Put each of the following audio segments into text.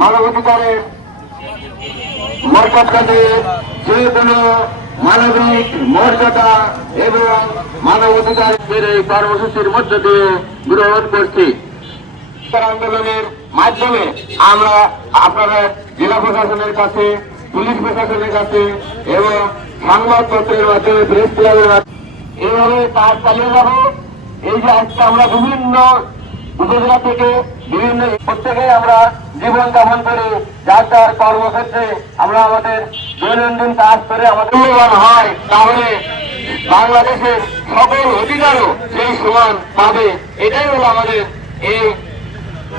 মানবাধিকারের মর্যাদাকে যে কোনো মানবিক মর্যাদা এবং মানবাধিকারের এই কর্মসূচির মধ্য দিয়ে গ্রহণ করছি। আন্দোলনের মাধ্যমে আমরা আপনাদের জেলা প্রশাসনের কাছে, পুলিশ প্রশাসনের কাছে এবং সংবাদপত্রের মাধ্যমে, প্রেস ক্লাবের মাধ্যমে এইভাবে কাজ চালিয়ে যাব। এই যে আজকে আমরা বিভিন্ন উপজেলা থেকে বিভিন্ন প্রত্যেকে আমরা জীবন যাপন করে যার যার কর্মক্ষেত্রে আমরা আমাদের দৈনন্দিন কাজ করে আমাদের মূল্যবান হয়, তাহলে বাংলাদেশের সকল অধিকারও সেই সমান পাবে। এটাই হলো আমাদের এই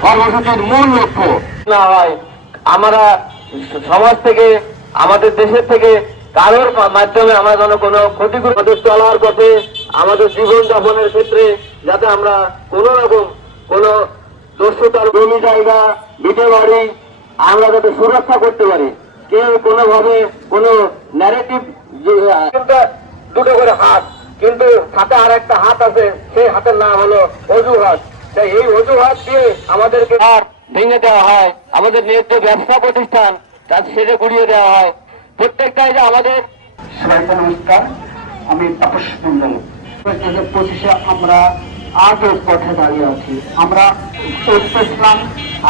কর্মসূচির মূল লক্ষ্য। না হয় আমরা সমাজ থেকে, আমাদের দেশের থেকে কারোর মাধ্যমে আমরা যেন কোনো ক্ষতিগ্রস্ত চলার পথে আমাদের জীবন যাপনের ক্ষেত্রে যাতে আমরা কোনো রকম কোনো দস্যুতার জমি জায়গা, ভিটে বাড়ি আমরা যাতে সুরক্ষা করতে পারি। কেউ কোনোভাবে কোনো ন্যারেটিভ, দুটো করে হাত, কিন্তু হাতে আর একটা হাত আছে, সেই হাতের নাম হলো অজুহাত। তাই এই অজুহাত দিয়ে আমাদেরকে আর ভেঙে দেওয়া হয়, আমাদের নিত্য ব্যবসা প্রতিষ্ঠান তাদের সেটা গুড়িয়ে দেওয়া হয়। প্রত্যেকটাই যে আমাদের। সবাইকে নমস্কার, আমি তাপস মন্ডল। 2025 আমরা আজও পথে দাঁড়িয়ে আছি, আমরা ইসলাম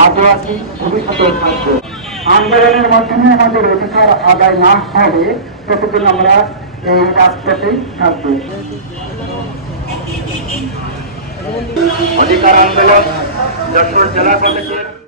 আজও আছি, ভবিষ্যতেও থাকবো। আন্দোলনের মাধ্যমে আমাদের অধিকার আদায় না হবে ততদিন আমরা এই রাস্তাতেই থাকবো। অধিকার আন্দোলন যশোর জেলা কমিটির